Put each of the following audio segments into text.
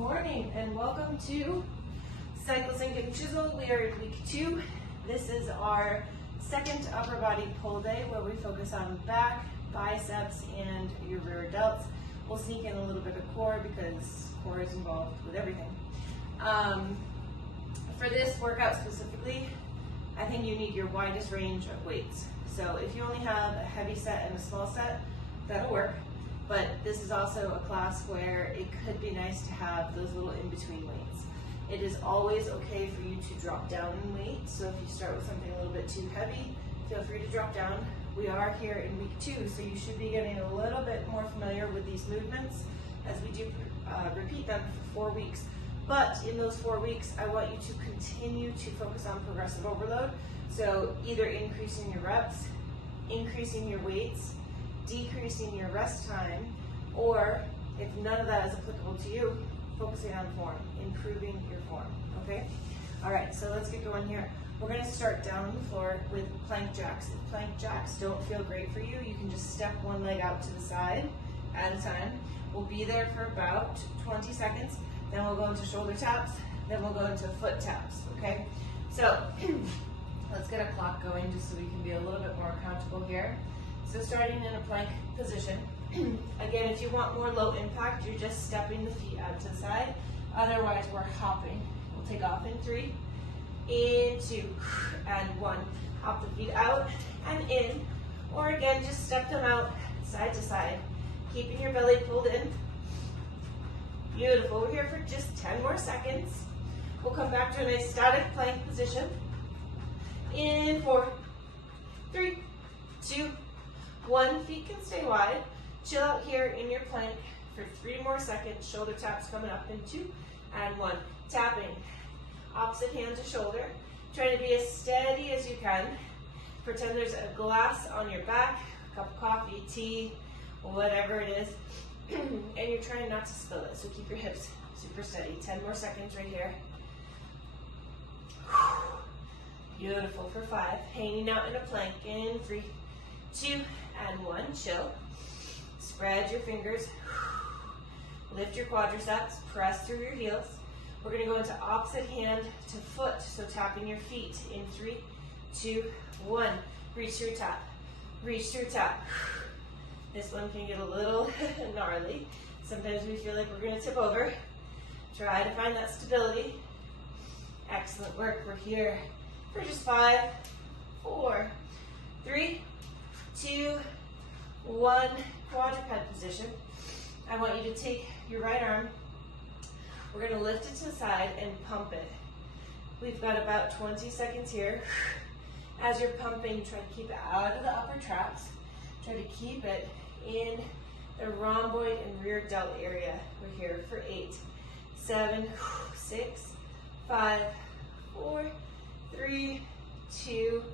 morning and welcome to Synch Chisel. We are in week 2. This is our second upper body pull day where we focus on back, biceps, and your rear delts. We'll sneak in a little bit of core because core is involved with everything. For this workout specifically, I think you need your widest range of weights. So if you only have a heavy set and a small set, that'll work. But this is also a class where it could be nice to have those little in-between weights. It is always okay for you to drop down in weight. So if you start with something a little bit too heavy, feel free to drop down. We are here in week 2, so you should be getting a little bit more familiar with these movements as we do repeat them for 4 weeks. But in those 4 weeks, I want you to continue to focus on progressive overload. So either increasing your reps, increasing your weights, decreasing your rest time, or if none of that is applicable to you, focusing on form, improving your form, okay? All right, so let's get going here. We're gonna start down on the floor with plank jacks. If plank jacks don't feel great for you, you can just step one leg out to the side at a time. We'll be there for about 20 seconds, then we'll go into shoulder taps, then we'll go into foot taps, okay? So let's get a clock going just so we can be a little bit more accountable here. So starting in a plank position, again, if you want more low impact, you're just stepping the feet out to the side. Otherwise, we're hopping. We'll take off in 3, in 2, and 1. Hop the feet out and in, or again, just step them out side to side, keeping your belly pulled in. Beautiful. We're here for just 10 more seconds. We'll come back to a nice static plank position. In 4, 3, 2, 1. Feet can stay wide. Chill out here in your plank for 3 more seconds. Shoulder taps coming up in 2 and 1. Tapping. Opposite hand to shoulder. Try to be as steady as you can. Pretend there's a glass on your back, a cup of coffee, tea, whatever it is. And you're trying not to spill it. So keep your hips super steady. 10 more seconds right here. Beautiful for 5. Hanging out in a plank in 3, 2, and 1. Chill. Spread your fingers. Lift your quadriceps. Press through your heels. We're going to go into opposite hand to foot. So tapping your feet in 3, 2, 1. Reach through tap. Reach through tap. This one can get a little gnarly. Sometimes we feel like we're going to tip over. Try to find that stability. Excellent work. We're here for just 5, 4, 3, 2, 1. Quadruped position. I want you to take your right arm. We're going to lift it to the side and pump it. We've got about 20 seconds here. As you're pumping, try to keep it out of the upper traps. Try to keep it in the rhomboid and rear delt area. We're here for 8, 7, 6, 5, 4, 3, 2,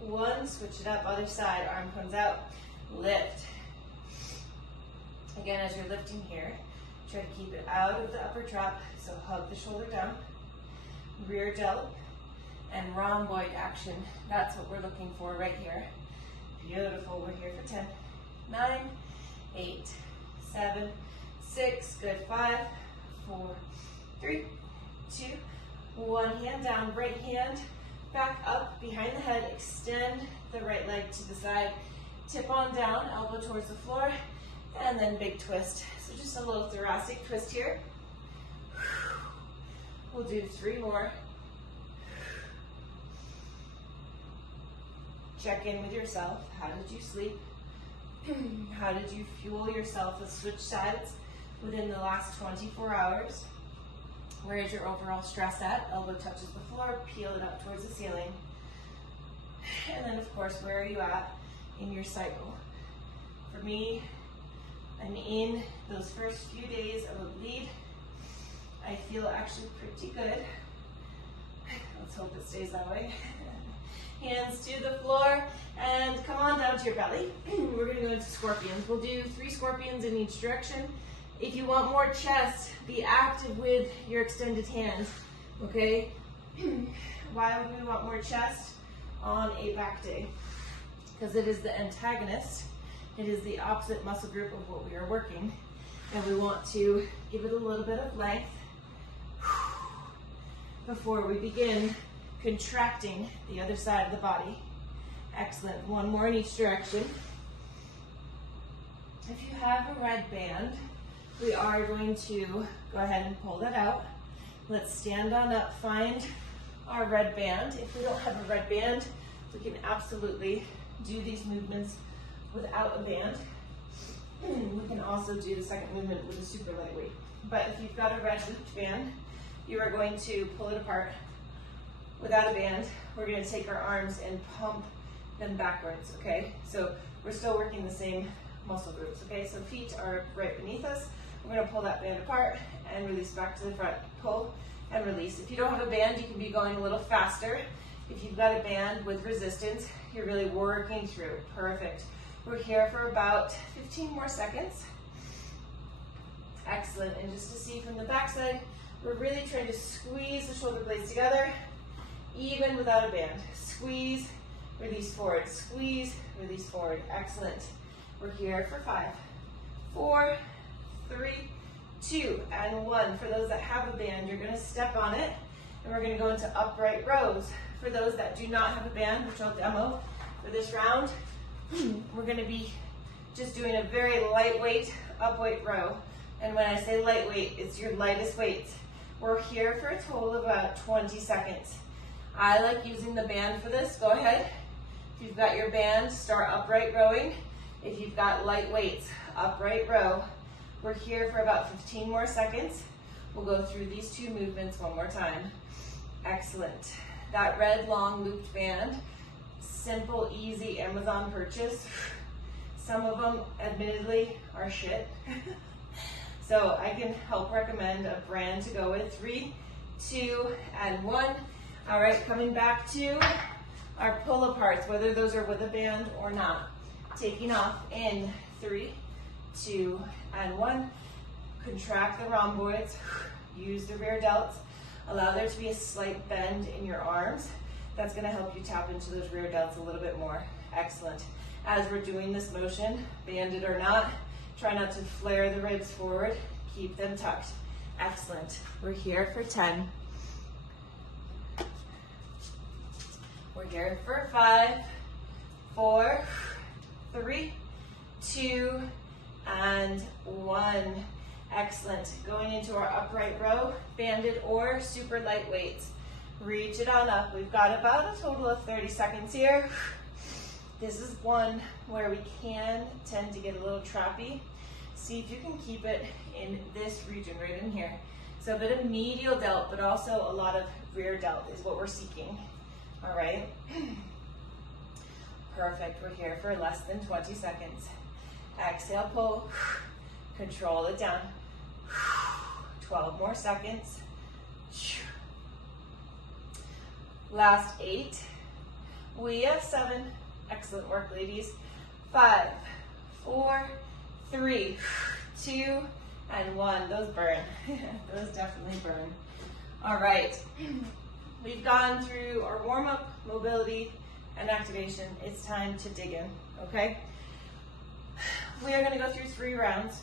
1. Switch it up, other side. Arm comes out. Lift. Again, as you're lifting here, try to keep it out of the upper trap. So hug the shoulder down. Rear delt and rhomboid action. That's what we're looking for right here. Beautiful. We're here for 10, 9, 8, 7, 6. Good. 5, 4, 3, 2, 1. Hand down. Right hand back up behind the head. Extend the right leg to the side. Tip on down, elbow towards the floor, and then big twist. So just a little thoracic twist here. We'll do 3 more. Check in with yourself. How did you sleep? How did you fuel yourself with switch sides within the last 24 hours? Where is your overall stress at? Elbow touches the floor, peel it up towards the ceiling. And then of course, where are you at in your cycle? For me, I'm in those first few days of a bleed. I feel actually pretty good. Let's hope it stays that way. Hands to the floor and come on down to your belly. We're going to go into scorpions. We'll do 3 scorpions in each direction. If you want more chest, be active with your extended hands, okay? Why would we want more chest on a back day? Because it is the antagonist. It is the opposite muscle group of what we are working. And we want to give it a little bit of length before we begin contracting the other side of the body. Excellent. One more in each direction. If you have a red band, we are going to go ahead and pull that out. Let's stand on up, find our red band. If we don't have a red band, we can absolutely do these movements without a band. We can also do the second movement with a super lightweight. But if you've got a red looped band, you are going to pull it apart. Without a band, we're going to take our arms and pump them backwards, okay? So we're still working the same muscle groups, okay? So feet are right beneath us. We're going to pull that band apart and release back to the front. Pull and release. If you don't have a band, you can be going a little faster. If you've got a band with resistance, you're really working through. Perfect. We're here for about 15 more seconds. Excellent. And just to see from the backside, we're really trying to squeeze the shoulder blades together, even without a band. Squeeze, release forward. Squeeze, release forward. Excellent. We're here for 5, 4, 3, 2, and 1. For those that have a band, you're going to step on it, and we're going to go into upright rows. For those that do not have a band, which I'll demo for this round, we're going to be just doing a very lightweight upright row. And when I say lightweight, it's your lightest weight. We're here for a total of about 20 seconds. I like using the band for this. Go ahead. If you've got your band, start upright rowing. If you've got light weights, upright row. We're here for about 15 more seconds. We'll go through these two movements one more time. Excellent. That red long looped band, simple, easy Amazon purchase. Some of them, admittedly, are shit. So I can help recommend a brand to go with. 3, 2, and 1. All right, coming back to our pull aparts, whether those are with a band or not. Taking off in 3, 2, and 1. Contract the rhomboids. Use the rear delts. Allow there to be a slight bend in your arms. That's going to help you tap into those rear delts a little bit more. Excellent. As we're doing this motion, banded or not, try not to flare the ribs forward. Keep them tucked. Excellent. We're here for 10. We're here for 5, 4, 3, 2, and 1. Excellent. Going into our upright row, banded or super light weights. Reach it on up. We've got about a total of 30 seconds here. This is one where we can tend to get a little trappy. See if you can keep it in this region right in here. So a bit of medial delt, but also a lot of rear delt is what we're seeking. All right. Perfect. We're here for less than 20 seconds. Exhale, pull. Control it down. 12 more seconds. Last 8. We have 7. Excellent work, ladies. 5, 4, 3, 2, and 1. Those burn. Those definitely burn. All right. We've gone through our warm-up, mobility, and activation. It's time to dig in, okay? We are going to go through 3 rounds.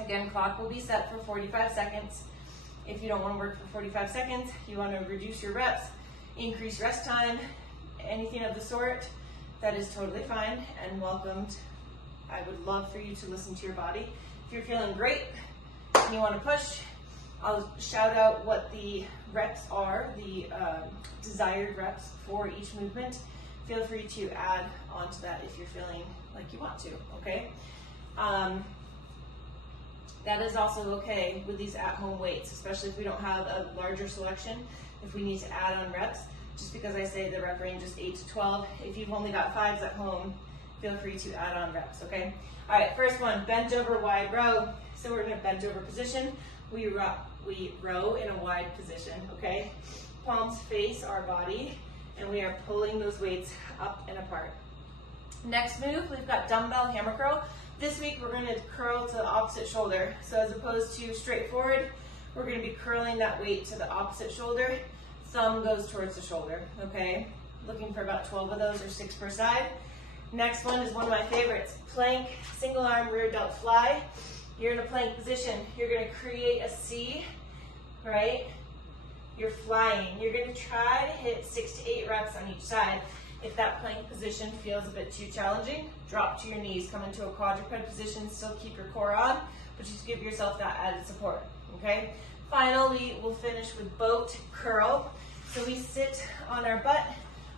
Again, clock will be set for 45 seconds. If you don't want to work for 45 seconds, you want to reduce your reps, increase rest time, anything of the sort, that is totally fine and welcomed. I would love for you to listen to your body. If you're feeling great and you want to push, I'll shout out what the reps are, the desired reps for each movement. Feel free to add onto that if you're feeling like you want to, okay? That is also okay with these at-home weights, especially if we don't have a larger selection, if we need to add on reps. Just because I say the rep range is 8 to 12, if you've only got 5s at home, feel free to add on reps, okay? All right, first one, bent over wide row. So we're in a bent over position. We row in a wide position, okay? Palms face our body, and we are pulling those weights up and apart. Next move, we've got dumbbell hammer curl. This week, we're going to curl to the opposite shoulder. So as opposed to straight forward, we're going to be curling that weight to the opposite shoulder. Thumb goes towards the shoulder, okay? Looking for about 12 of those or 6 per side. Next one is one of my favorites, plank, single arm rear delt fly. You're in a plank position. You're going to create a C, right? you're flying. You're gonna try to hit 6 to 8 reps on each side. If that plank position feels a bit too challenging, drop to your knees, come into a quadruped position, still keep your core on, but just give yourself that added support, okay? Finally, we'll finish with boat curl. So we sit on our butt.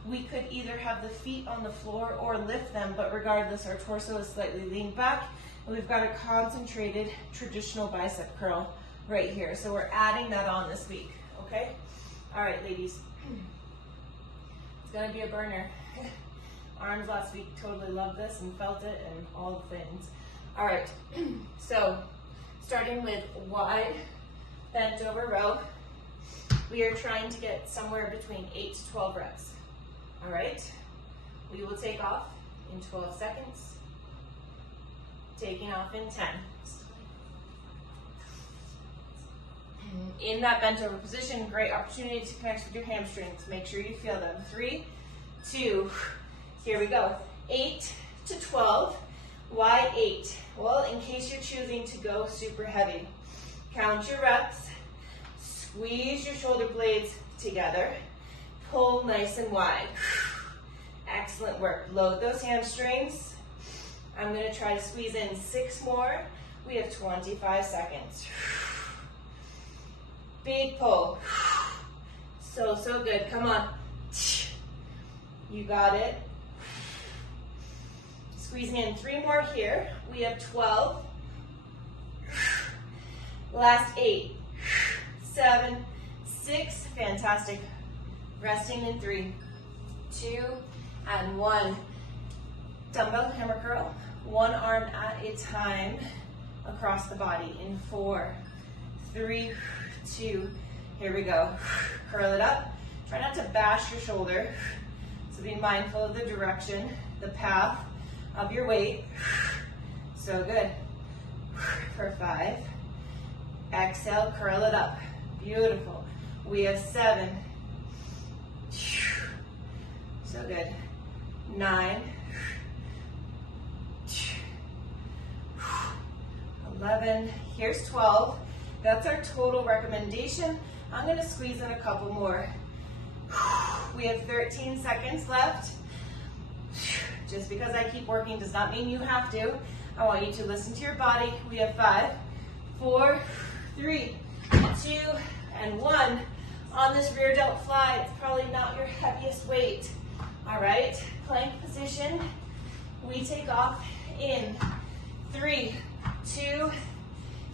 We could either have the feet on the floor or lift them, but regardless, our torso is slightly leaned back, and we've got a concentrated traditional bicep curl right here. So we're adding that on this week, okay? All right, ladies. It's gonna be a burner. Arms last week, totally loved this and felt it and all the things. All right, so starting with wide bent over row, we are trying to get somewhere between 8 to 12 reps. All right, we will take off in 12 seconds, taking off in 10. In that bent over position, great opportunity to connect with your hamstrings. Make sure you feel them. 3, 2, here we go. 8 to 12, why 8? Well, in case you're choosing to go super heavy, count your reps, squeeze your shoulder blades together, pull nice and wide. Excellent work. Load those hamstrings. I'm gonna try to squeeze in 6 more. We have 25 seconds. Big pull. So, so good. Come on. You got it. Squeezing in 3 more here. We have 12. Last 8, 7, 6. Fantastic. Resting in 3, 2, and 1. Dumbbell hammer curl. One arm at a time across the body in 4, 3, 2, here we go. Curl it up. Try not to bash your shoulder. So be mindful of the direction, the path of your weight. So good. For 5. Exhale, curl it up. Beautiful. We have 7. So good. 9. 11. Here's 12. That's our total recommendation. I'm gonna squeeze in a couple more. We have 13 seconds left. Just because I keep working does not mean you have to. I want you to listen to your body. We have 5, 4, 3, 2, and 1. On this rear delt fly, it's probably not your heaviest weight. All right, plank position. We take off in 3, 2,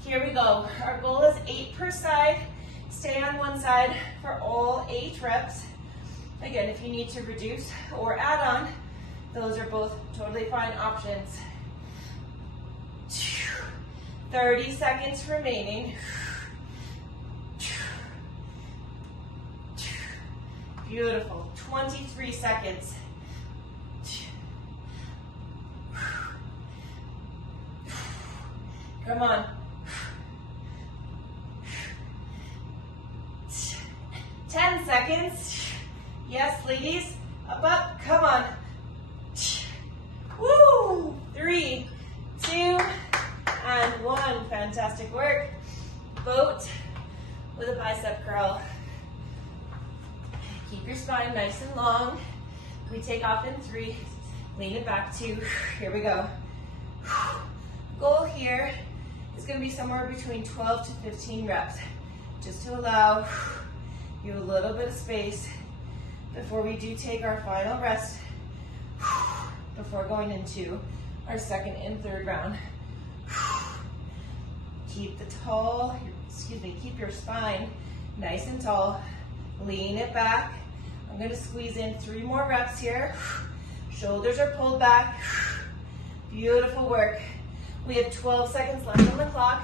here we go. Our goal is 8 per side. Stay on one side for all 8 reps. Again, if you need to reduce or add on, those are both totally fine options. 30 seconds remaining. Beautiful. 23 seconds. Come on. 10 seconds. Yes, ladies. Up, come on. Woo! 3, 2, and 1. Fantastic work. Boat with a bicep curl. Keep your spine nice and long. We take off in 3, lean it back 2. Here we go. Goal here is going to be somewhere between 12 to 15 reps, just to allow you a little bit of space before we do take our final rest before going into our second and third round. Keep keep your spine nice and tall. Lean it back. I'm going to squeeze in 3 more reps here. Shoulders are pulled back. Beautiful work. We have 12 seconds left on the clock.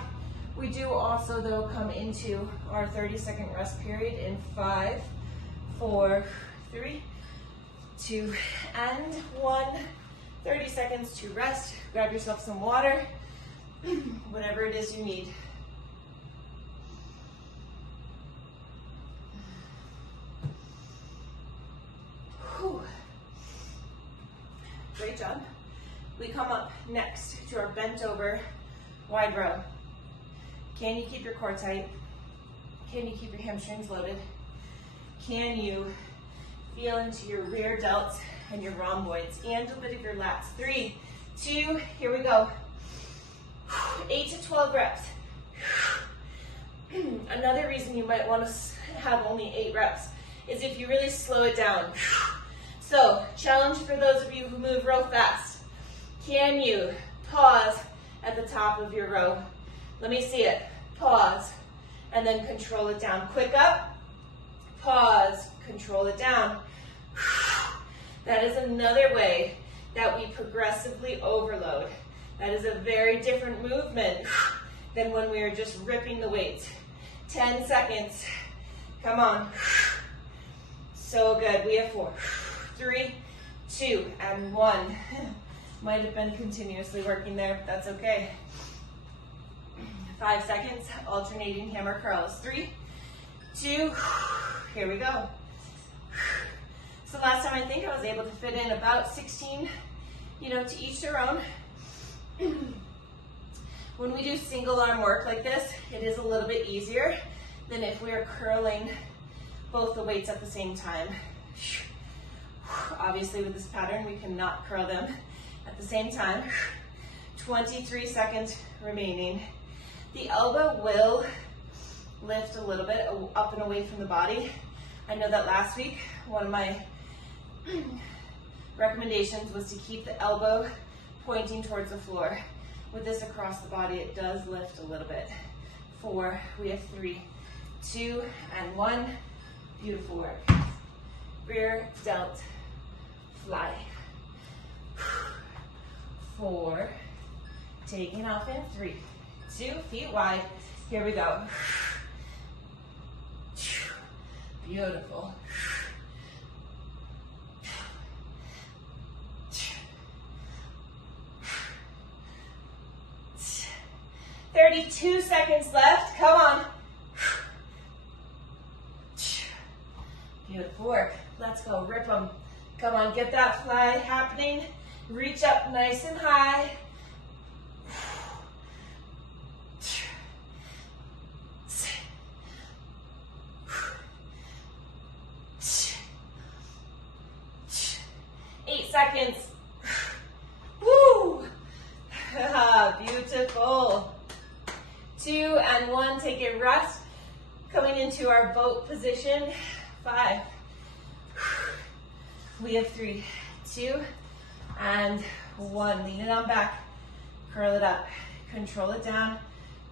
We do also, though, come into our 30-second rest period in 5, 4, 3, 2, and 1. 30 seconds to rest. Grab yourself some water, whatever it is you need. Whew. Great job. We come up next to our bent over wide row. Can you keep your core tight? Can you keep your hamstrings loaded? Can you feel into your rear delts and your rhomboids and a bit of your lats? 3, 2, here we go. 8 to 12 reps. Another reason you might want to have only 8 reps is if you really slow it down. So, challenge for those of you who move real fast. Can you pause at the top of your row? Let me see it. Pause, and then control it down. Quick up, pause, control it down. That is another way that we progressively overload. That is a very different movement than when we are just ripping the weights. 10 seconds. Come on. So good. We have 4, 3, 2, and 1. Might have been continuously working there, but that's okay. 5 seconds, alternating hammer curls. 3, 2, here we go. So last time I think I was able to fit in about 16, to each their own. When we do single arm work like this, it is a little bit easier than if we are curling both the weights at the same time. Obviously with this pattern, we cannot curl them at the same time. 23 seconds remaining. The elbow will lift a little bit up and away from the body. I know that last week, one of my recommendations was to keep the elbow pointing towards the floor. With this across the body, it does lift a little bit. 4, we have 3, 2, and 1. Beautiful work. Rear delt, fly. 4, taking off in 3, 2, feet wide. Here we go. Beautiful. 32 seconds left. Come on. Beautiful work. Let's go. Rip them. Come on. Get that fly happening. Reach up nice and high. 8 seconds. Woo! Beautiful. 2 and 1, take a rest. Coming into our boat position. 5. We have 3, 2, and 1. Lean it on back. Curl it up. Control it down.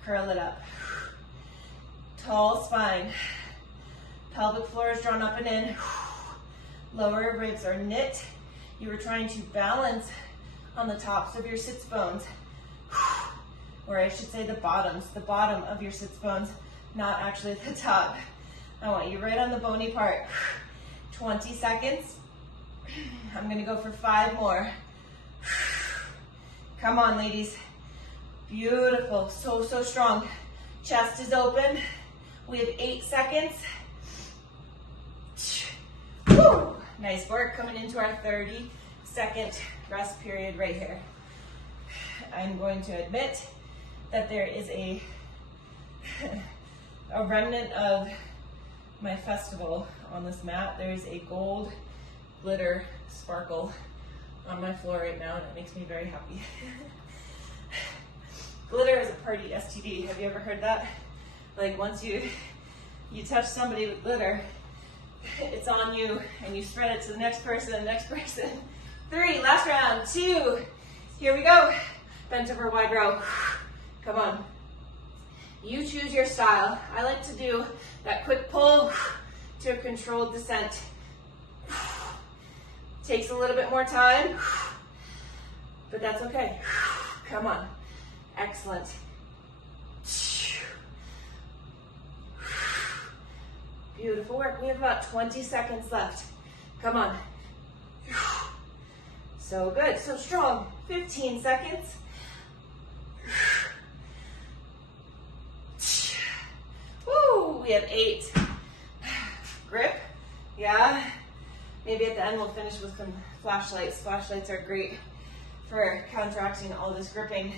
Curl it up. Tall spine. Pelvic floor is drawn up and in. Lower ribs are knit. You are trying to balance on the tops of your sits bones. Or I should say the bottom of your sits bones, not actually the top. I want you right on the bony part. 20 seconds. I'm gonna go for 5 more. Come on, ladies. Beautiful, so strong. Chest is open. We have 8 seconds. Woo! Nice work, coming into our 30-second rest period right here. I'm going to admit that there is a remnant of my festival on this mat. There's a gold glitter sparkle on my floor right now, and it makes me very happy. Glitter is a party STD. Have you ever heard that? Like once you touch somebody with glitter, it's on you, and you spread it to the next person, 3, last round, 2. Here we go. Bent over wide row. Come on. You choose your style. I like to do that quick pull to a controlled descent. Takes a little bit more time, but that's okay. Come on. Excellent. Beautiful work. We have about 20 seconds left. Come on. So good, so strong. 15 seconds. Woo, we have 8. Grip, yeah. Maybe at the end we'll finish with some flashlights. Flashlights are great for counteracting all this gripping.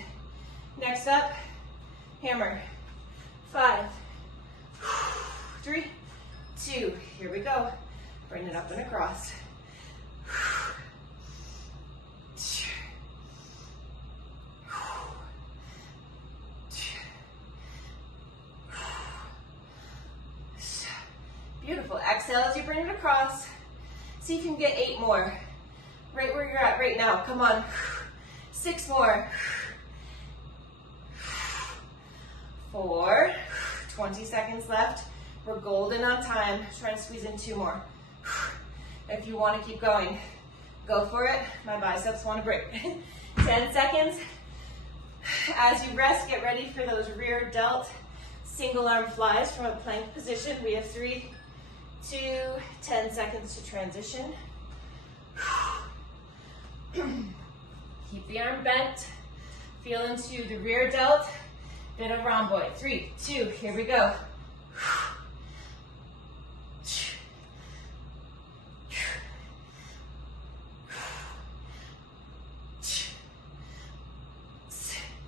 Next up, hammer. 5, 3, 2, here Here we go. Bring it up and across. Beautiful. Exhale as you bring it across. See if you can get 8 more. Right where you're at right now. Come on. 6 more. 4. 20 seconds left. We're golden on time. Try to squeeze in 2 more. If you want to keep going, go for it. My biceps want to break. 10 seconds. As you rest, get ready for those rear delt single arm flies from a plank position. We have 3, 2, 10 seconds to transition. Keep the arm bent. Feel into the rear delt. Bit of rhomboid. 3, 2, here we go.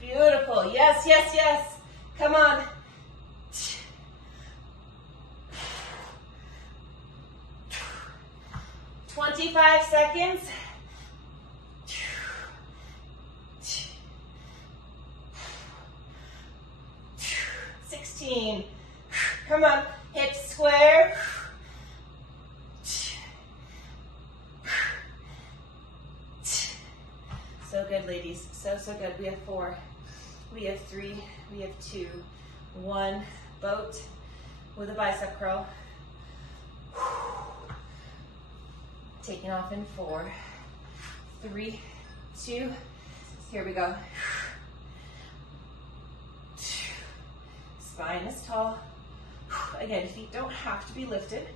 Beautiful. Yes, yes, yes. Come on. 25 seconds. 16. Come on. Hips square. So good, ladies. So, so good. We have 4. We have 3. We have 2. 1. Boat with a bicep curl. Taking off in 4, 3, 2, here we go. Spine is tall. Again, feet don't have to be lifted.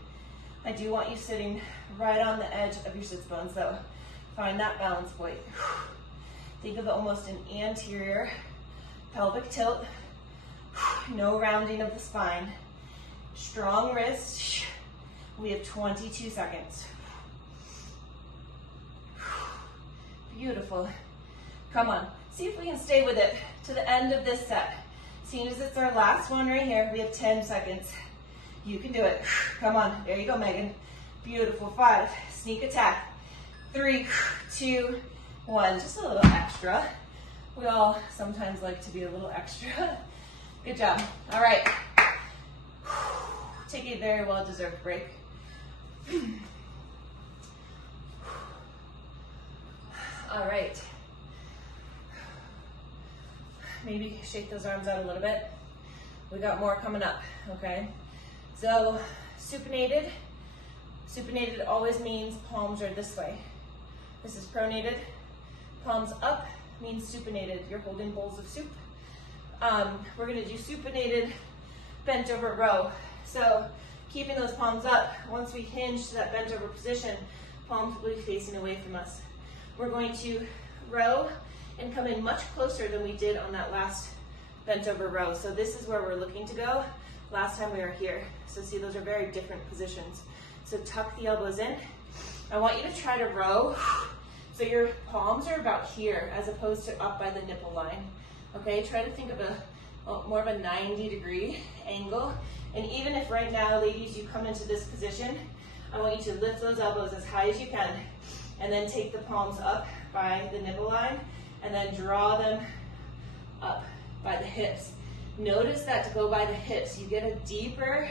I do want you sitting right on the edge of your sits bones though. Find that balance point. Think of almost an anterior pelvic tilt. No rounding of the spine. Strong wrist. We have 22 seconds. Beautiful. Come on. See if we can stay with it to the end of this set. Seeing as it's our last one right here, we have 10 seconds. You can do it. Come on. There you go, Megan. Beautiful. 5. Sneak attack. 3, 2, 1. Just a little extra. We all sometimes like to be a little extra. Good job. All right. Take a very well-deserved break. All right. Maybe shake those arms out a little bit. We got more coming up, okay? So, supinated. Supinated always means palms are this way. This is pronated. Palms up means supinated. You're holding bowls of soup. We're gonna do supinated bent over row. So, keeping those palms up, once we hinge to that bent over position, palms will be facing away from us. We're going to row and come in much closer than we did on that last bent over row. So this is where we're looking to go last time we were here. So see, those are very different positions. So tuck the elbows in. I want you to try to row so your palms are about here as opposed to up by the nipple line. Okay, try to think of more of a 90-degree angle. And even if right now, ladies, you come into this position, I want you to lift those elbows as high as you can. And then take the palms up by the nipple line and then draw them up by the hips. Notice that to go by the hips, you get a deeper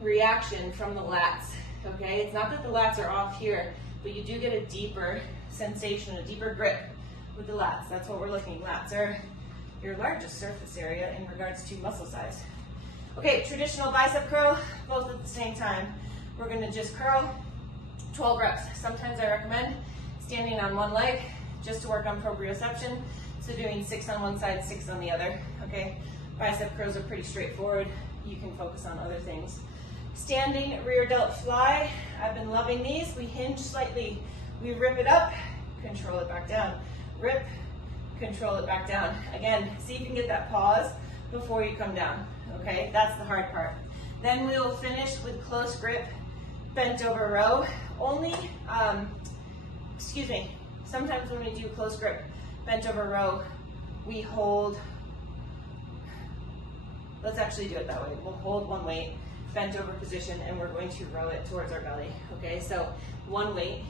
reaction from the lats, okay? It's not that the lats are off here, but you do get a deeper sensation, a deeper grip with the lats. That's what we're looking. Lats are your largest surface area in regards to muscle size. Okay, traditional bicep curl, both at the same time. We're gonna just curl 12 reps. Sometimes I recommend standing on one leg just to work on proprioception. So doing 6 on one side, 6 on the other, okay? Bicep curls are pretty straightforward. You can focus on other things. Standing rear delt fly. I've been loving these. We hinge slightly. We rip it up, control it back down. Rip, control it back down. Again, see if you can get that pause before you come down, okay? That's the hard part. Then we will finish with close grip, bent over row. Only, sometimes when we do close grip, bent over row, we hold, let's actually do it that way. We'll hold one weight bent over position, and we're going to row it towards our belly, okay? So one weight,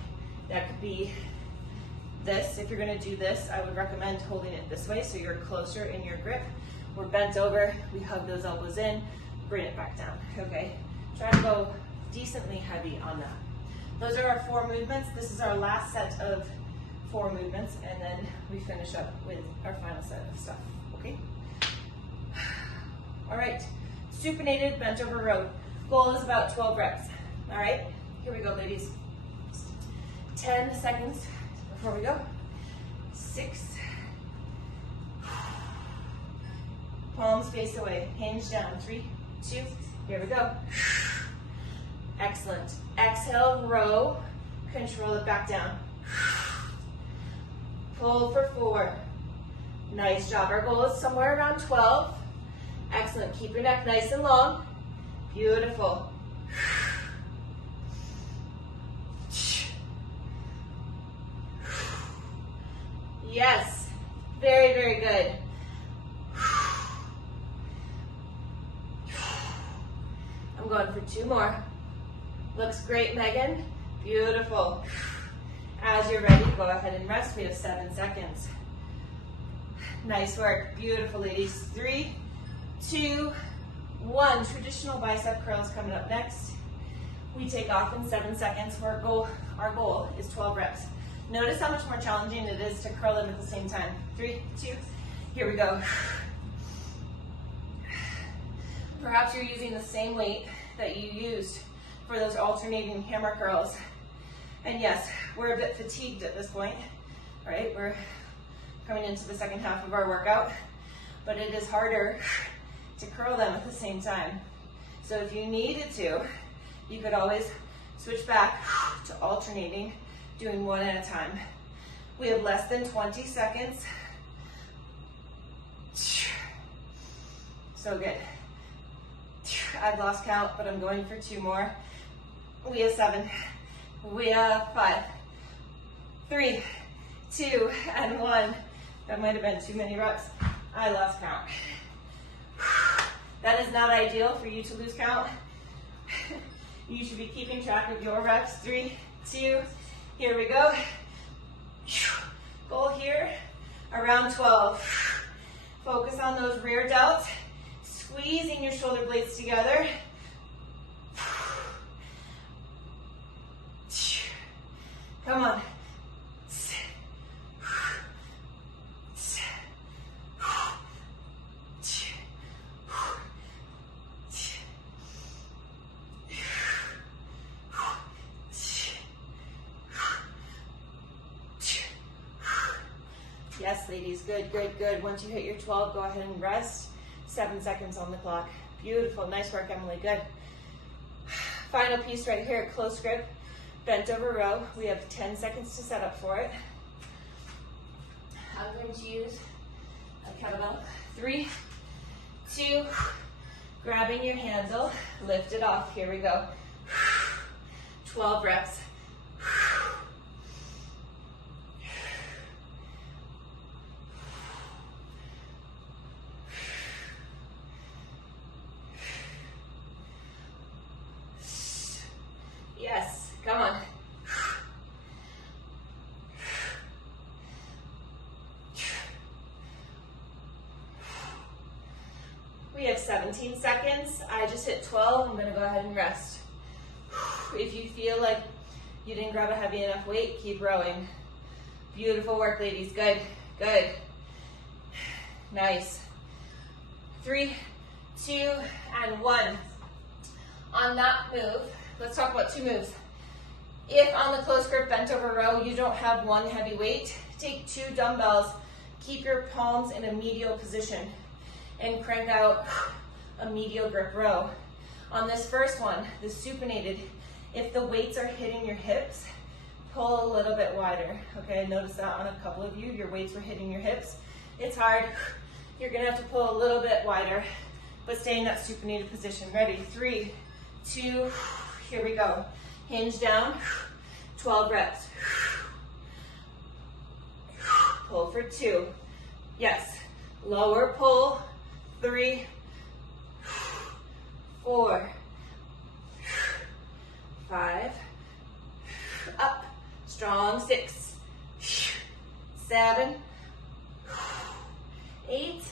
that could be this. If you're gonna do this, I would recommend holding it this way so you're closer in your grip. We're bent over, we hug those elbows in, bring it back down, okay? Try to go decently heavy on that. Those are our 4 movements. This is our last set of 4 movements, and then we finish up with our final set of stuff, okay? All right, supinated bent over row. Goal is about 12 reps, all right? Here we go, ladies. 10 seconds before we go. 6. Palms face away, hinge down. 3, 2, here we go. Excellent. Exhale, row, control it back down. Pull for 4. Nice job. Our goal is somewhere around 12. Excellent. Keep your neck nice and long. Beautiful. Yes. Very, very good. I'm going for 2 more. Looks great, Megan. Beautiful. As you're ready, go ahead and rest. We have 7 seconds. Nice work. Beautiful, ladies. 3, 2, 1. Traditional bicep curls coming up next. We take off in 7 seconds. Our goal is 12 reps. Notice how much more challenging it is to curl them at the same time. 3, 2, here we go. Perhaps you're using the same weight that you used for those alternating hammer curls. And yes, we're a bit fatigued at this point, right? We're coming into the second half of our workout, but it is harder to curl them at the same time. So if you needed to, you could always switch back to alternating, doing 1 at a time. We have less than 20 seconds. So good. I've lost count, but I'm going for 2 more. We have 7. We have 5, 3, 2, and 1. That might have been too many reps. I lost count. That is not ideal for you to lose count. You should be keeping track of your reps. 3, 2, here we go. Goal here, around 12. Focus on those rear delts, squeezing your shoulder blades together. Come on. Yes, ladies, good, good, good. Once you hit your 12, go ahead and rest. 7 seconds on the clock. Beautiful, nice work, Emily, good. Final piece right here, close grip, bent over row. We have 10 seconds to set up for it. I'm going to use a kettlebell. 3, 2, grabbing your handle, lift it off, here we go. 12 reps. Yes, come on. We have 17 seconds. I just hit 12. I'm gonna go ahead and rest. If you feel like you didn't grab a heavy enough weight, keep rowing. Beautiful work, ladies. Good, good. Nice. 3, 2, and 1. On that move, let's talk about 2 moves. If on the close grip bent over row, you don't have 1 heavy weight, take 2 dumbbells, keep your palms in a medial position, and crank out a medial grip row. On this first one, the supinated, if the weights are hitting your hips, pull a little bit wider. Okay, I noticed that on a couple of you, your weights were hitting your hips. It's hard. You're gonna have to pull a little bit wider, but stay in that supinated position. Ready? 3, 2, here we go. Hinge down, 12 reps. Pull for 2. Yes. Lower pull, 3, 4. 7, 8.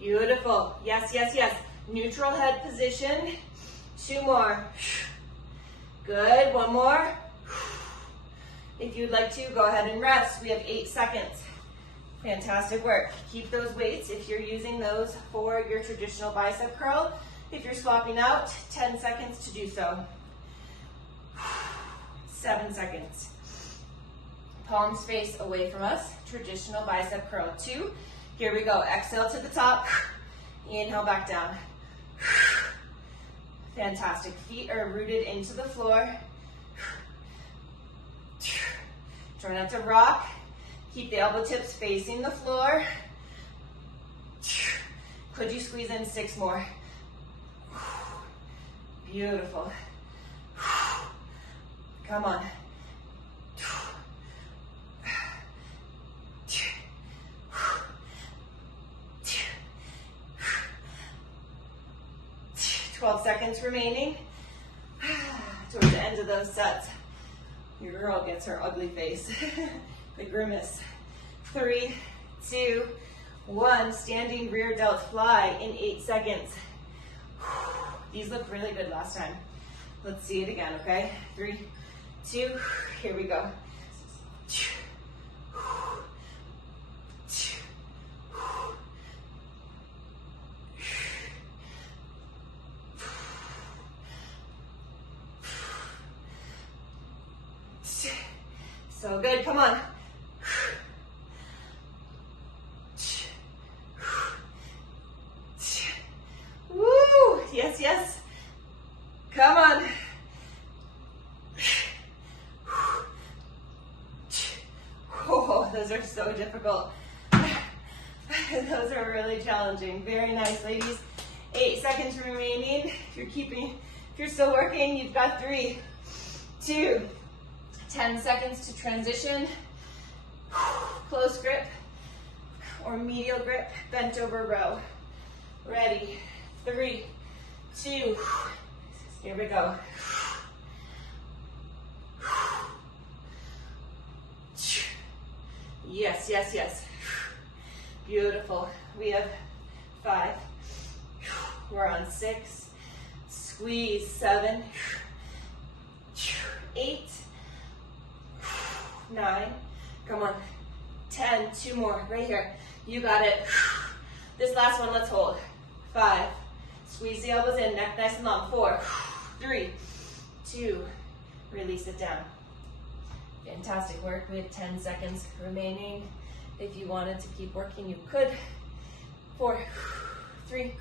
Beautiful. Yes, yes, yes. Neutral head position. 2 more. Good. 1 more. If you'd like to, go ahead and rest. We have 8 seconds. Fantastic work. Keep those weights if you're using those for your traditional bicep curl. If you're swapping out, 10 seconds to do so. 7 seconds. Palms face away from us. Traditional bicep curl. 2. Here we go. Exhale to the top. Inhale back down. Fantastic. Feet are rooted into the floor. Try not to rock. Keep the elbow tips facing the floor. Could you squeeze in 6 more? Beautiful. Come on. 12 seconds remaining. Towards the end of those sets, your girl gets her ugly face. The grimace. 3, 2, 1. Standing rear delt fly in 8 seconds. These look really good last time. Let's see it again, okay? 3, 2, here we go. So good, come on. Woo, yes, yes. Come on. Oh, those are so difficult. Those are really challenging. Very nice, ladies. 8 seconds remaining. If you're still working, you've got 3, 2, 10 seconds to transition. Close grip or medial grip, bent over row. Ready, 3, 2, here we go. Yes, yes, yes. Beautiful. We have 5. We're on 6. Squeeze. 7, 8, 9. Come on. 10. 2 more. Right here. You got it. This last one, let's hold. 5. Squeeze the elbows in. Neck nice and long. 4, 3, 2. Release it down. Fantastic work. We have 10 seconds remaining. If you wanted to keep working, you could. 4, 3,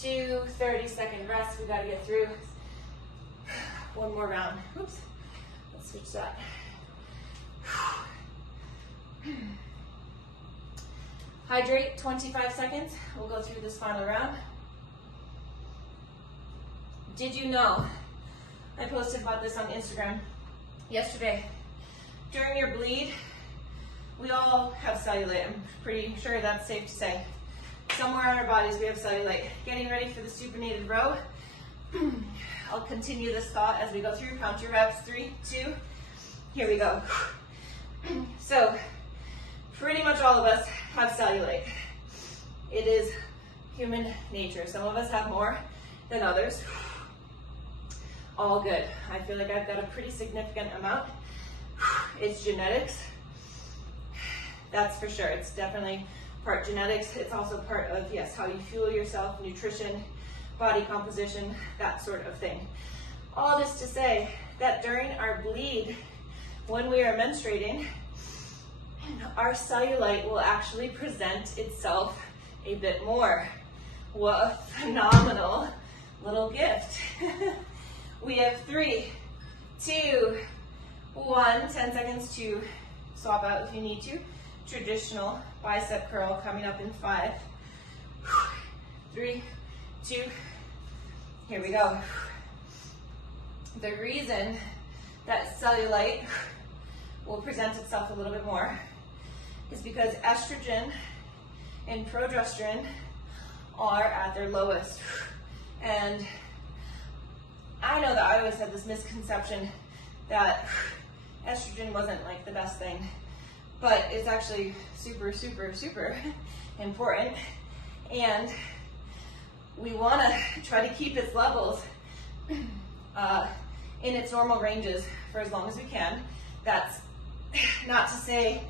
2, 30-second rest. We got to get through. 1 more round. Oops. Let's switch that. Hydrate, 25 seconds. We'll go through this final round. Did you know, I posted about this on Instagram yesterday. During your bleed, we all have cellulite. I'm pretty sure that's safe to say. Somewhere on our bodies we have cellulite. Getting ready for the supinated row. I'll continue this thought as we go through. Count your reps. 3, 2, here we go. So, pretty much all of us have cellulite. It is human nature. Some of us have more than others. All good. I feel like I've got a pretty significant amount. It's genetics. That's for sure. It's definitely part genetics. It's also part of, yes, how you fuel yourself, nutrition, body composition, that sort of thing. All this to say that during our bleed, when we are menstruating, our cellulite will actually present itself a bit more. What a phenomenal little gift. We have 3, 2, 1, 10 seconds to swap out if you need to. Traditional bicep curl coming up in 5, 3, 2, here we go. The reason that cellulite will present itself a little bit more is because estrogen and progesterone are at their lowest. And I know that I always had this misconception that estrogen wasn't like the best thing but it's actually super, super, super important. And we want to try to keep its levels in its normal ranges for as long as we can. That's not to say,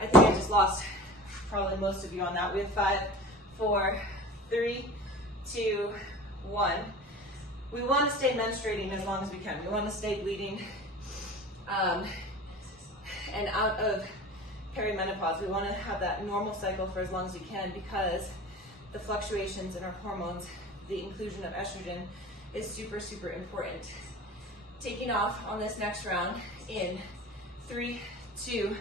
I think I just lost probably most of you on that. We have 5, 4, 3, 2, 1. We want to stay menstruating as long as we can. We want to stay bleeding and out of perimenopause. We want to have that normal cycle for as long as we can, because the fluctuations in our hormones, the inclusion of estrogen, is super, super important. Taking off on this next round in 3, 2,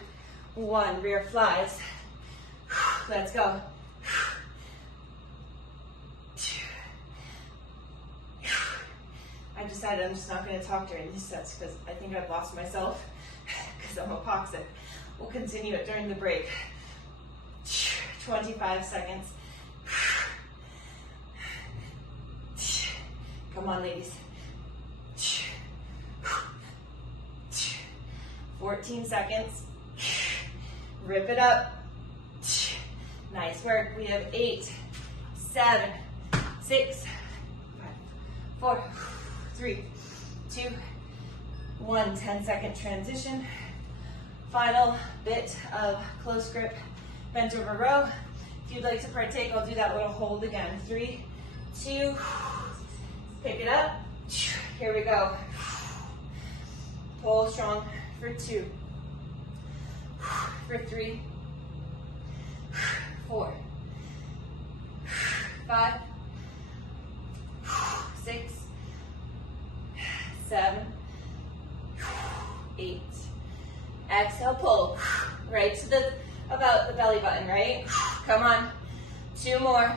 1. Rear flies. Let's go. I decided I'm just not going to talk during these sets because I think I've lost myself because I'm hypoxic. We'll continue it during the break. 25 seconds. Come on, ladies. 14 seconds. Rip it up. Nice work. We have 8, 7, 6, 5, 4, 3, 2, 1. 10-second transition. Final bit of close grip bent over row. If you'd like to partake, I'll do that little hold again. 3, 2, pick it up. Here we go. Pull strong for 2, for 3, 4, 5, 6, 7, 8. Exhale, pull. Right to about the belly button, right? Come on. 2 more.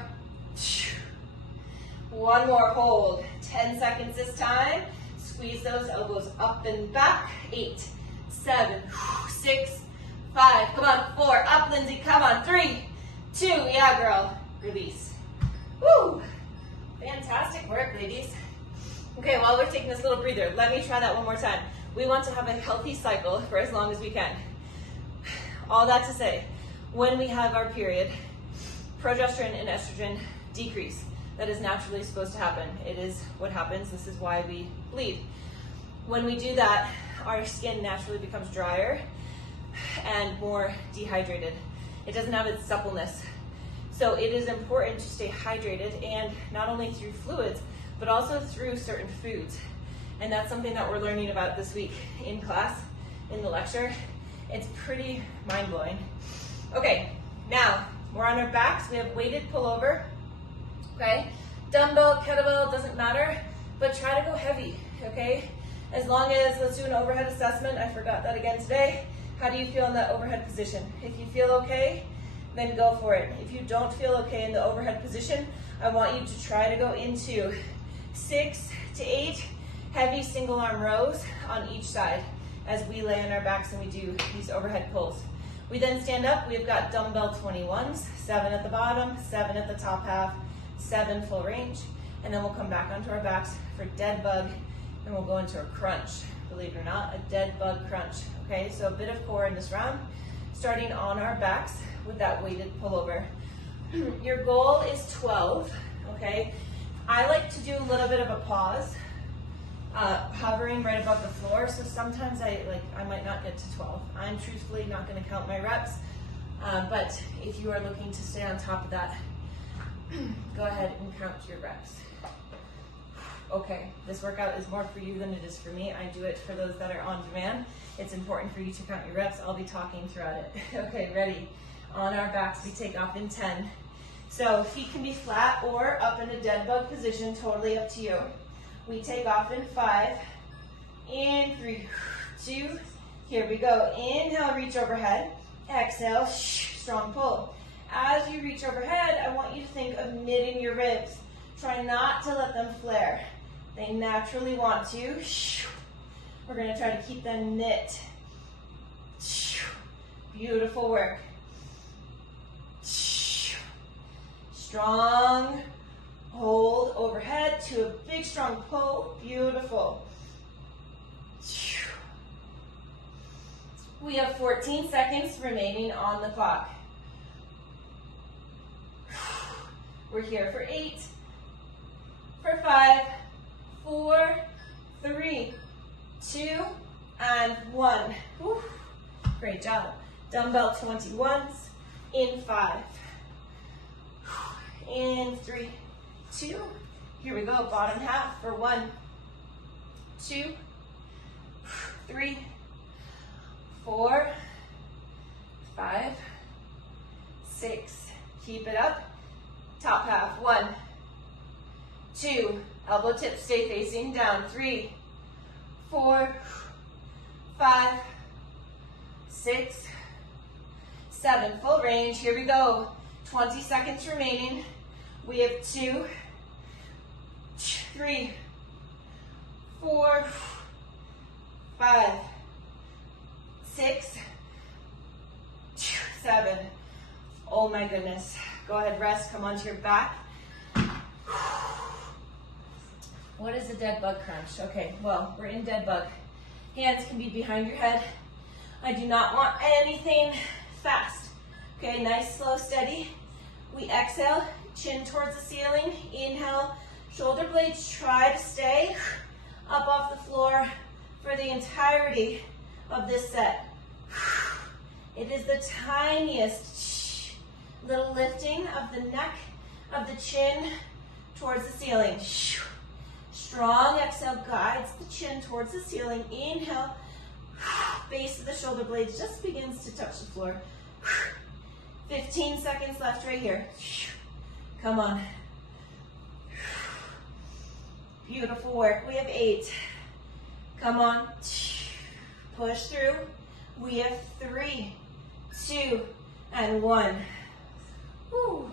1 more, hold. 10 seconds this time. Squeeze those elbows up and back. 8, 7, 6, 5. Come on, 4. Up, Lindsay. Come on. 3, 2. Yeah, girl. Release. Woo! Fantastic work, ladies. Okay, while we're taking this little breather, let me try that one more time. We want to have a healthy cycle for as long as we can. All that to say, when we have our period, progesterone and estrogen decrease. That is naturally supposed to happen. It is what happens. This is why we bleed. When we do that, our skin naturally becomes drier and more dehydrated. It doesn't have its suppleness. So it is important to stay hydrated, and not only through fluids, but also through certain foods. And that's something that we're learning about this week in class, in the lecture. It's pretty mind-blowing. Okay, now we're on our backs. We have weighted pullover. Okay, dumbbell, kettlebell, doesn't matter, but try to go heavy, okay? As long as, let's do an overhead assessment. I forgot that again today. How do you feel in that overhead position? If you feel okay, then go for it. If you don't feel okay in the overhead position, I want you to try to go into 6 to 8 heavy single arm rows on each side as we lay on our backs and we do these overhead pulls. We then stand up. We've got dumbbell 21s, 7 at the bottom, 7 at the top half, 7 full range, and then we'll come back onto our backs for dead bug, and we'll go into a crunch. Believe it or not, a dead bug crunch. Okay, so a bit of core in this round, starting on our backs with that weighted pullover. Your goal is 12, okay? I like to do a little bit of a pause, hovering right above the floor, so sometimes I might not get to 12. I'm truthfully not gonna count my reps, but if you are looking to stay on top of that, go ahead and count your reps. Okay, this workout is more for you than it is for me. I do it for those that are on demand. It's important for you to count your reps. I'll be talking throughout it. Okay, ready? On our backs, we take off in 10. So feet can be flat or up in a dead bug position, totally up to you. We take off in 5, in 3, 2, here we go. Inhale, reach overhead. Exhale, strong pull. As you reach overhead, I want you to think of knitting your ribs. Try not to let them flare. They naturally want to. We're gonna try to keep them knit. Beautiful work. Strong hold overhead to a big strong pull. Beautiful. We have 14 seconds remaining on the clock. We're here for 8, for 5, 4, 3, 2, and 1. Whew. Great job. Dumbbell 21s in 5, in 3, 2. Here we go, bottom half for 1, 2, 3, 4, 5, 6. Keep it up. Top half. 1, 2. Elbow tips stay facing down. 3, 4, 5, 6, 7. Full range. Here we go. 20 seconds remaining. We have 2, 3, 4, 5, 6, 7. Oh my goodness. Go ahead, rest, come onto your back. What is a dead bug crunch? Okay, well, we're in dead bug. Hands can be behind your head. I do not want anything fast. Okay, nice, slow, steady. We exhale, chin towards the ceiling. Inhale, shoulder blades try to stay up off the floor for the entirety of this set. It is the tiniest little lifting of the neck, of the chin towards the ceiling. Strong exhale guides the chin towards the ceiling. Inhale, base of the shoulder blades just begins to touch the floor. 15 seconds left right here. Come on. Beautiful work. We have 8. Come on. Push through. We have 3, 2, and 1. Whew.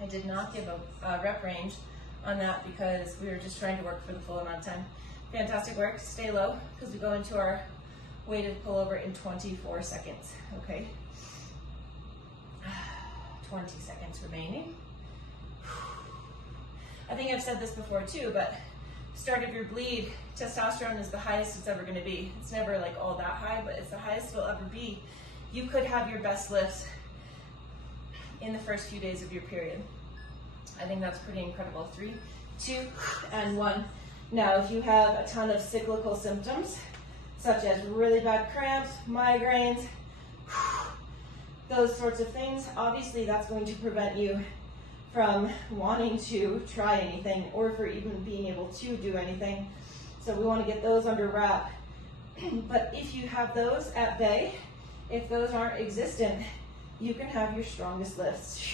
I did not give a rep range on that because we were just trying to work for the full amount of time. Fantastic work. Stay low because we go into our weighted pullover in 24 seconds. Okay. 20 seconds remaining. I think I've said this before too, but start of your bleed, testosterone is the highest it's ever going to be. It's never like all that high, but it's the highest it'll ever be. You could have your best lifts in the first few days of your period. I think that's pretty incredible. 3, 2, and 1. Now, if you have a ton of cyclical symptoms, such as really bad cramps, migraines, those sorts of things, obviously that's going to prevent you from wanting to try anything or for even being able to do anything. So we want to get those under wrap. But if you have those at bay, if those aren't existent, you can have your strongest lifts.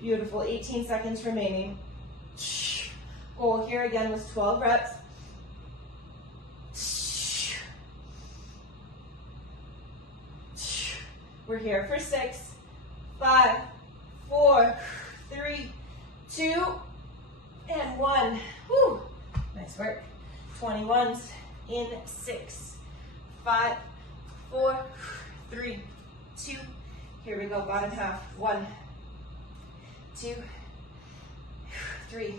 Beautiful, 18 seconds remaining. Goal here again was 12 reps. We're here for 6, 5, 4, 3, 2, and 1. Whew. Nice work. 21s in 6, 5, 4, 3, 2. Here we go, bottom half. 1, 2, 3.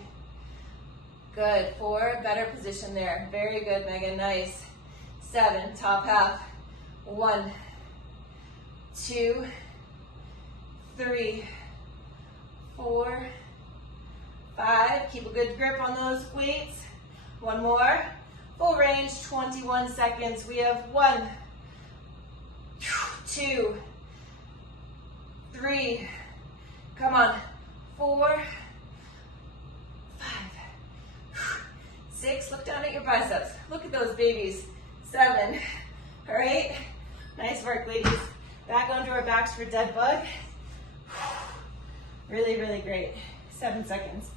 Good. 4, better position there. Very good, Megan. Nice. 7, top half. 1, 2, 3, 4, 5. Keep a good grip on those weights. 1 more. Full range, 21 seconds. We have 1, 2, 3. Come on. 4, 5, 6. Look down at your biceps. Look at those babies. 7. All right. Nice work, ladies. Back onto our backs for dead bug. Really, really great. 7 seconds.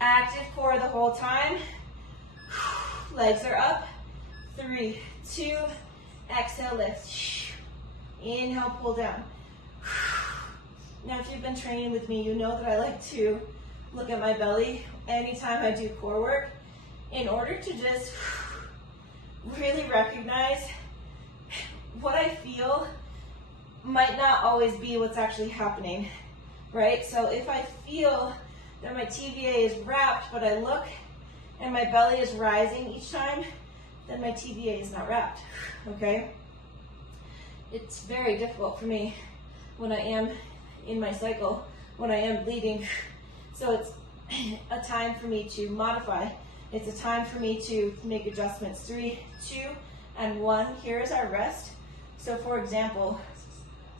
Active core the whole time. Legs are up. 3, 2, exhale, lift. Inhale, pull down. Now, if you've been training with me, you know that I like to look at my belly anytime I do core work in order to just really recognize what I feel might not always be what's actually happening, right? So if I feel that my TVA is wrapped, but I look and my belly is rising each time, then my TVA is not wrapped, okay? it's very difficult for me when I am in my cycle, when I am bleeding. So it's a time for me to modify. It's a time for me to make adjustments. 3, 2, and 1. Here is our rest. So for example,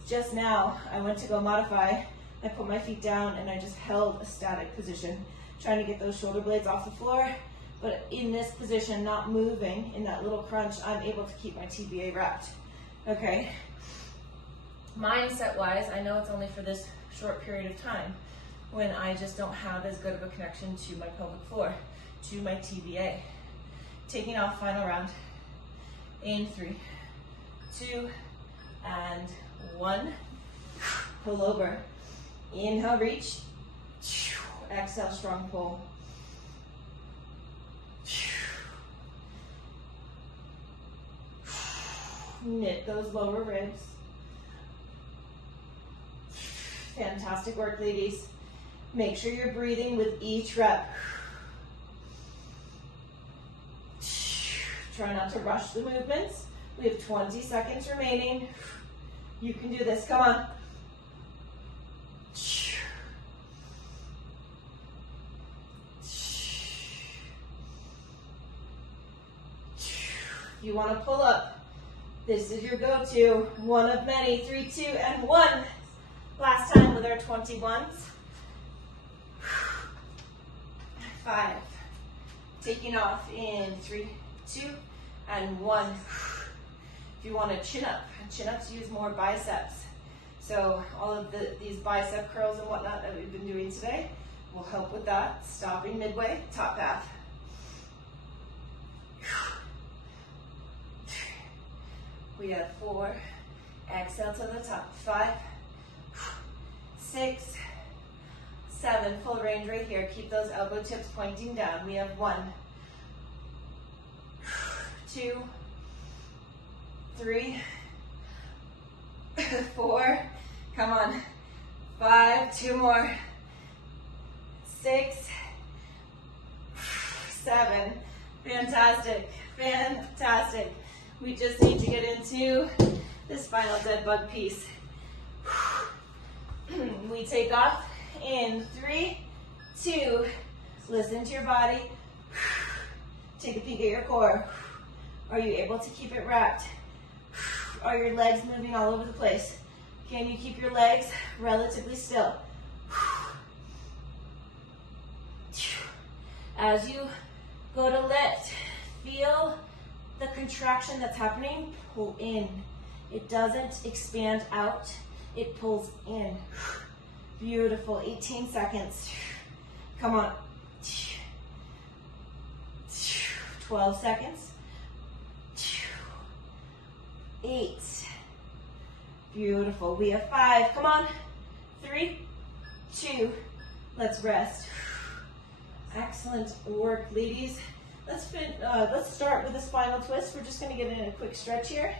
just now I went to go modify. I put my feet down and I just held a static position, trying to get those shoulder blades off the floor. But in this position, not moving, in that little crunch, I'm able to keep my TBA wrapped. Okay. Mindset-wise, I know it's only for this short period of time when I just don't have as good of a connection to my pelvic floor, to my TBA. Taking off, final round. In 3, 2, and 1. Pull over. Inhale, reach. Exhale, strong pull. Knit those lower ribs. Fantastic work, ladies. Make sure you're breathing with each rep. Try not to rush the movements. We have 20 seconds remaining. You can do this, come on. You want to pull up. This is your go-to. One of many. 3, 2, and 1. Last time with our 21s. 5. Taking off in 3, 2, and 1. If you want to chin up, chin-ups use more biceps. So all of these bicep curls and whatnot that we've been doing today will help with that. Stopping midway, top path. We have 4. Exhale to the top. 5, 6, 7. Full range right here. Keep those elbow tips pointing down. We have 1, 2, 3, 4. Come on. 5. 2 more. 6, 7. Fantastic. Fantastic. We just need to get into this final dead bug piece. We take off in 3, 2. Listen to your body. Take a peek at your core. Are you able to keep it wrapped? Are your legs moving all over the place? Can you keep your legs relatively still? As you go to lift, feel the contraction that's happening. Pull in. It doesn't expand out, it pulls in. Beautiful. 18 seconds. Come on. 12 seconds. 8. Beautiful. We have 5. Come on. 3, 2. Let's rest. Excellent work, ladies. Let's start with a spinal twist. We're just going to get in a quick stretch here.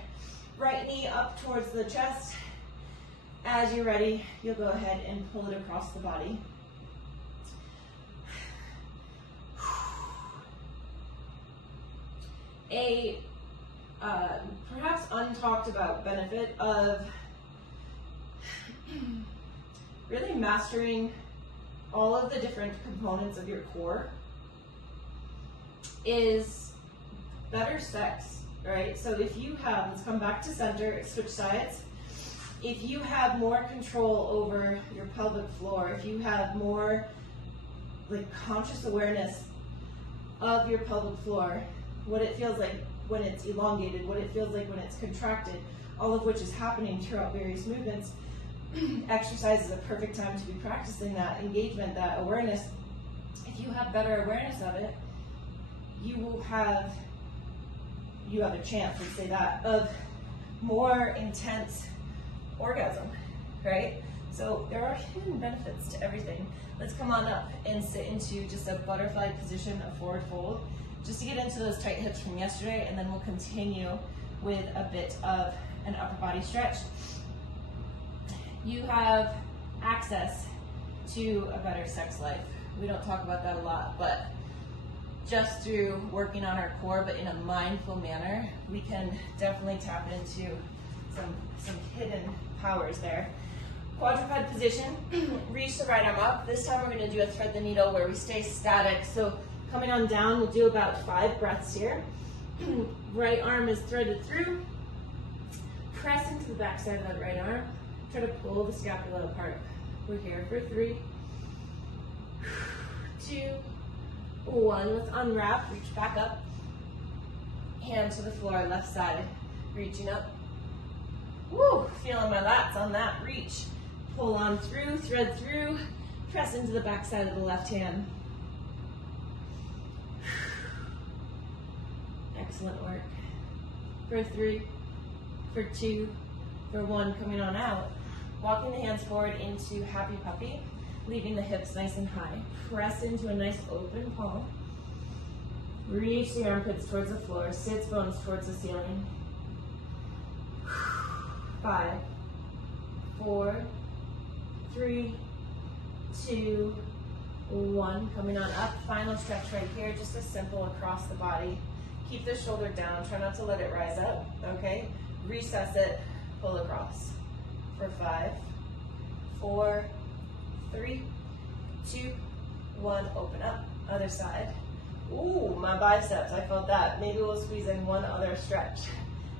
Right knee up towards the chest. As you're ready, you'll go ahead and pull it across the body. A perhaps untalked about benefit of really mastering all of the different components of your core is better sex, right? So if you have, let's come back to center, switch sides. If you have more control over your pelvic floor, if you have more like conscious awareness of your pelvic floor, what it feels like when it's elongated, what it feels like when it's contracted, all of which is happening throughout various movements, exercise is a perfect time to be practicing that engagement, that awareness. If you have better awareness of it, you have a chance, let's say that, of more intense orgasm, right? So there are hidden benefits to everything. Let's come on up and sit into just a butterfly position, a forward fold, just to get into those tight hips from yesterday, and then we'll continue with a bit of an upper body stretch. You have access to a better sex life. We don't talk about that a lot, but just through working on our core, but in a mindful manner, we can definitely tap into some hidden powers there. Quadruped position, reach the right arm up. This time we're going to do a thread the needle where we stay static. So coming on down, we'll do about 5 breaths here. Right arm is threaded through. Press into the back side of that right arm. Try to pull the scapula apart. We're here for 3, 2, 1. Let's unwrap, reach back up. Hand to the floor, left side, reaching up. Woo, feeling my lats on that reach. Pull on through, thread through, press into the back side of the left hand. Excellent work. For 3, for 2, for 1, coming on out. Walking the hands forward into happy puppy, leaving the hips nice and high. Press into a nice open palm. Reach the armpits towards the floor, sits bones towards the ceiling. 5, 4, 3, 2, 1. Coming on up. Final stretch right here, just a simple across the body. Keep the shoulder down. Try not to let it rise up. Okay. Recess it. Pull across. For 5, 4, 3, 2, 1. Open up. Other side. Ooh, my biceps. I felt that. Maybe we'll squeeze in one other stretch.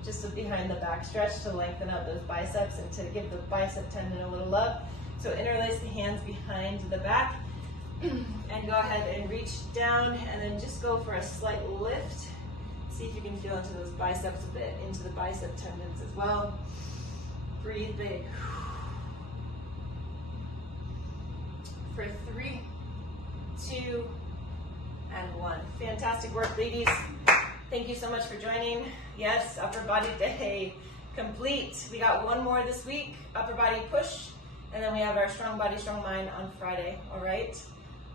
Just a behind the back stretch to lengthen out those biceps and to give the bicep tendon a little love. So interlace the hands behind the back and go ahead and reach down and then just go for a slight lift. See if you can feel into those biceps a bit, into the bicep tendons as well. Breathe big. For 3, 2, and 1. Fantastic work, ladies. Thank you so much for joining. Yes, upper body day complete. We got one more this week, upper body push, and then we have our strong body, strong mind on Friday, all right?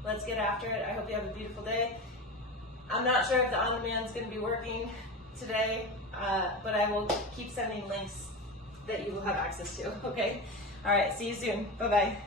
Let's get after it. I hope you have a beautiful day. I'm not sure if the on-demand is going to be working today, but I will keep sending links that you will have access to, okay? All right, see you soon. Bye-bye.